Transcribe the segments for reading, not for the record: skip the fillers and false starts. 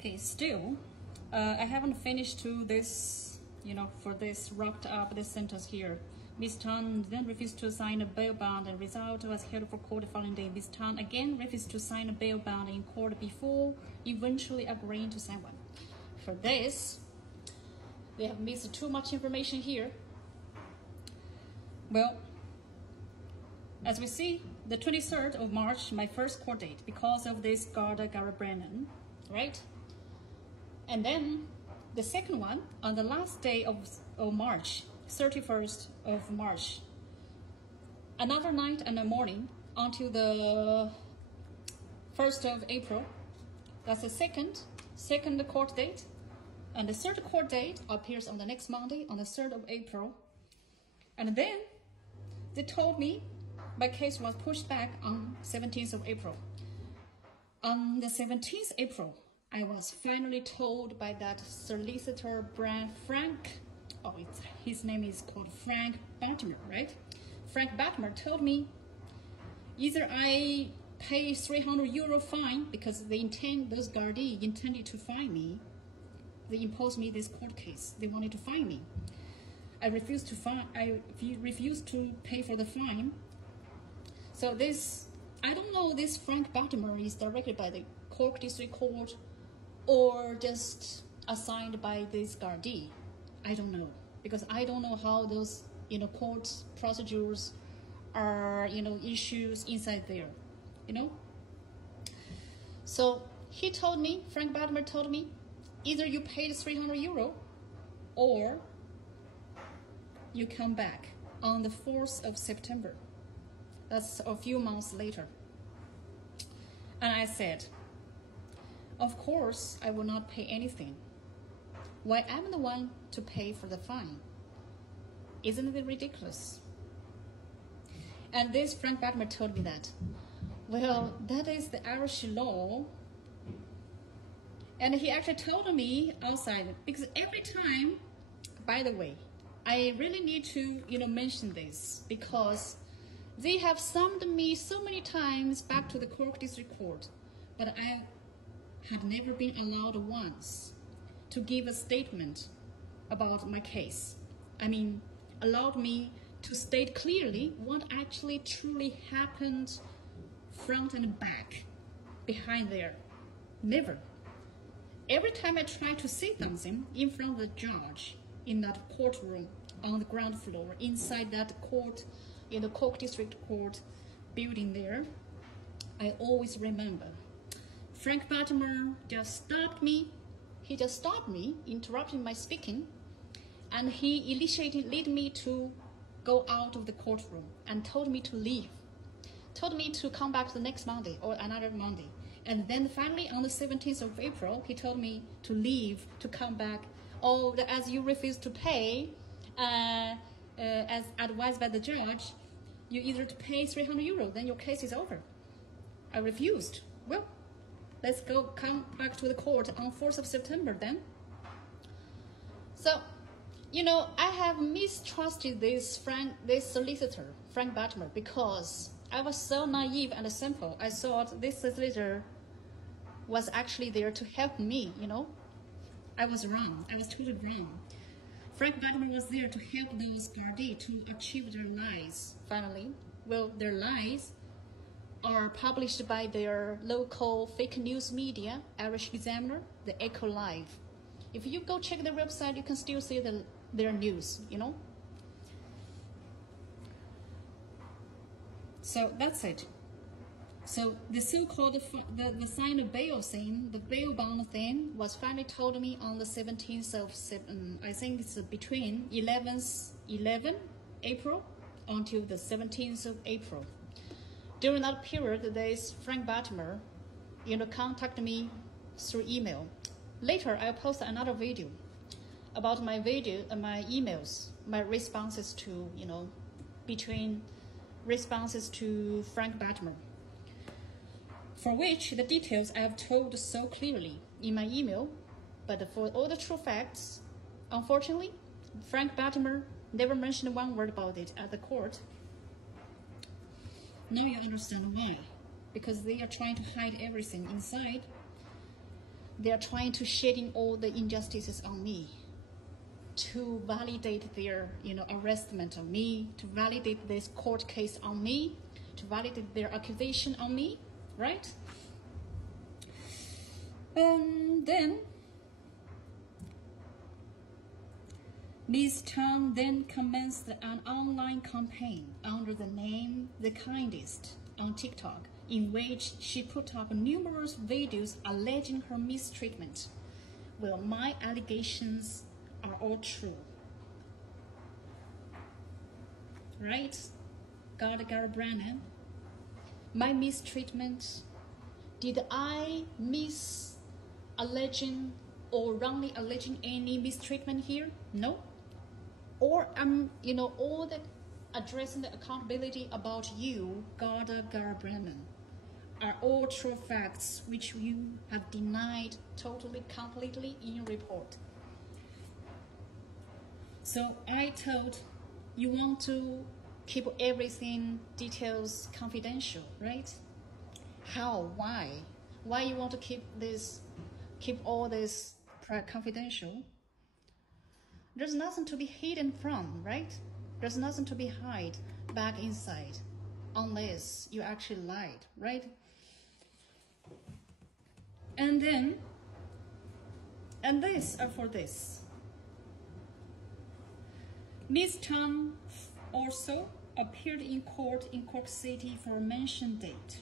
Okay, still, I haven't finished to this, for this wrapped up this sentence here. Miss Tan then refused to sign a bail bond and result was held for court the following day. Miss Tan again refused to sign a bail bond in court before eventually agreeing to sign one. For this, they have missed too much information here. Well, as we see, the 23rd of March, my first court date, because of this Garda Brennan, right? And then the second one, on the last day of March, 31st of March, another night and a morning until the 1st of April. That's the second court date. And the third court date appears on the next Monday, on the 3rd of April. And then they told me my case was pushed back on 17th of April. On the 17th April, I was finally told by that solicitor, his name is called Frank Batmer, right? Frank Batmer told me either I pay €300 fine because those Gardai intended to fine me. They imposed me this court case. They wanted to fine me. I refused to pay for the fine. So this, I don't know, this Frank Batmer is directed by the Cork District Court or just assigned by this Gardai. I don't know, because I don't know how those, court procedures are, issues inside there, So he told me, Frank Batmer told me, either you paid €300 or you come back on the 4th of September. That's a few months later. And I said, of course, I will not pay anything. Why I'm the one to pay for the fine? Isn't it ridiculous? And this Frank Batmer told me that, well, that is the Irish law. And he actually told me outside, because every time, by the way, I really need to, mention this, because they have summoned me so many times back to the Cork District Court, but I had never been allowed once to give a statement about my case. I mean, allowed me to state clearly what actually truly happened front and back, behind there. Never. Every time I try to say something in front of the judge in that courtroom on the ground floor, inside that court, in the Cork District Court building there, I always remember Frank Batmer just stopped me. He just stopped me, interrupting my speaking, and he led me to go out of the courtroom and told me to leave. Told me to come back the next Monday or another Monday. And then finally on the 17th of April, he told me to leave, to come back. Oh, as you refuse to pay, as advised by the judge, you either to pay €300, then your case is over. I refused. Well, let's come back to the court on 4th of September then. So, I have mistrusted this solicitor, Frank Batmer, because I was so naive and simple. I thought this solicitor was actually there to help me, I was wrong. I was totally wrong. Frank Batmer was there to help those Gardai to achieve their lies, finally. Well, their lies are published by their local fake news media, Irish Examiner, the Echo Live. If you go check their website, you can still see their news, So that's it. So the so-called the sign of bail thing, the bail bond thing, was finally told me on the 17th of I think it's between 11 April until the 17th of April. During that period, this Frank Batmer, contacted me through email. Later, I'll post another video about my emails, my responses to, between responses to Frank Batmer, for which the details I have told so clearly in my email, but for all the true facts, unfortunately, Frank Batmer never mentioned one word about it at the court. Now you understand why. Because they are trying to hide everything inside. They are trying to shedding all the injustices on me, to validate their, arrestment on me, to validate this court case on me, to validate their accusation on me, right? Then Ms. Tang then commenced an online campaign under the name The Kindest on TikTok, in which she put up numerous videos alleging her mistreatment. Well, my allegations are all true. Right? Garda Brennan, my mistreatment, did I alleging or wrongly alleging any mistreatment here? No. Or all that addressing the accountability about you, Garda Brennan, are all true facts which you have denied totally, completely in your report. So I told you want to keep everything, details confidential, right? How? Why? Why you want to keep all this confidential? There's nothing to be hidden from, right? There's nothing to be hide back inside, unless you actually lied, right? And this for this. Ms. Tang also appeared in court in Cork City for a mentioned date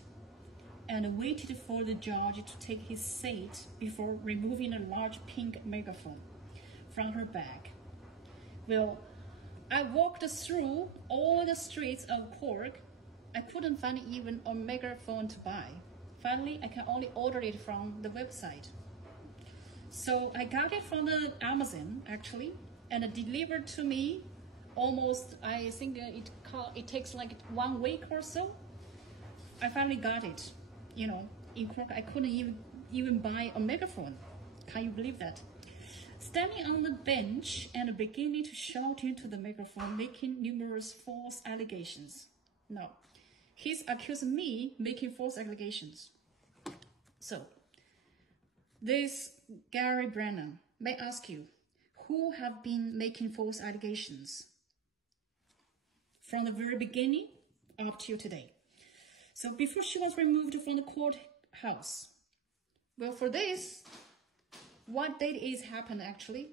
and waited for the judge to take his seat before removing a large pink megaphone from her bag. Well, I walked through all the streets of Cork. I couldn't find even a megaphone to buy. Finally, I can only order it from the website. So I got it from the Amazon, actually, and it delivered to me almost, I think it takes like 1 week or so. I finally got it. In Cork, I couldn't even buy a megaphone. Can you believe that? Standing on the bench and beginning to shout into the microphone, making numerous false allegations. No, he's accusing me making false allegations. So, this Gary Brennan, may I ask you, who have been making false allegations from the very beginning up to today? So before she was removed from the courthouse, well, for this, what date is happened actually?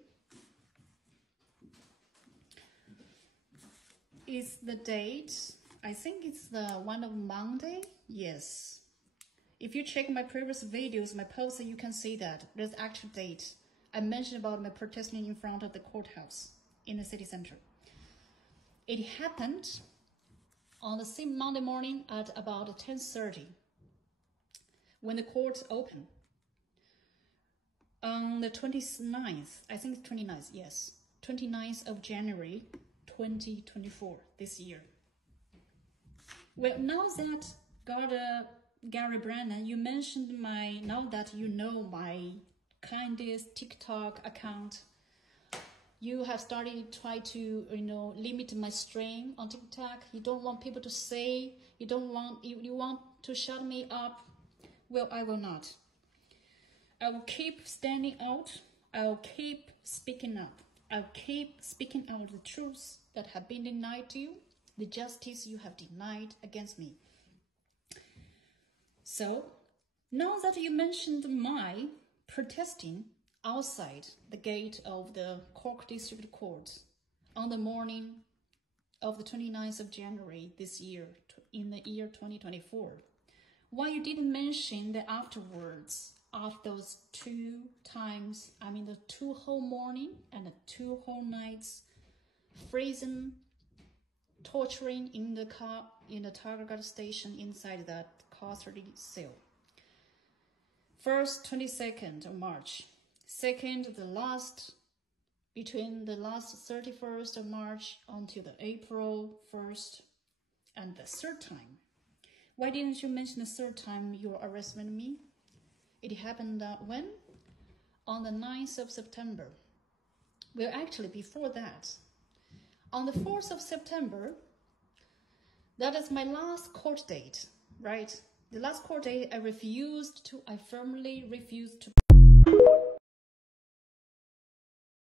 Is the date, I think it's the one of Monday, yes. If you check my previous videos, my posts, you can see that there's actual date. I mentioned about my protesting in front of the courthouse in the city center. It happened on the same Monday morning at about 10:30 when the court opened. On the 29th, I think it's 29th, yes, 29th of January, 2024, this year. Well, now that Gary Brennan, you mentioned now that you know my kindest TikTok account, you have started to try to, limit my stream on TikTok. You don't want people to say, you want to shut me up. Well, I will not. I will keep standing out. I will keep speaking up. I'll keep speaking out the truths that have been denied to you, the justice you have denied against me. So, now that you mentioned my protesting outside the gate of the Cork District Court on the morning of the 29th of January this year, in the year 2024, why you didn't mention the afterwards of those 2 times, the 2 whole morning and the 2 whole nights, freezing, torturing in the car, in the Garda station inside that custody cell. First, 22nd of March. Second, between the last 31st of March until the April 1st, and the 3rd time. Why didn't you mention the 3rd time you arrested me? It happened when? On the 9th of September. Well, actually, before that, on the 4th of September, that is my last court date, right? The last court date, I firmly refused to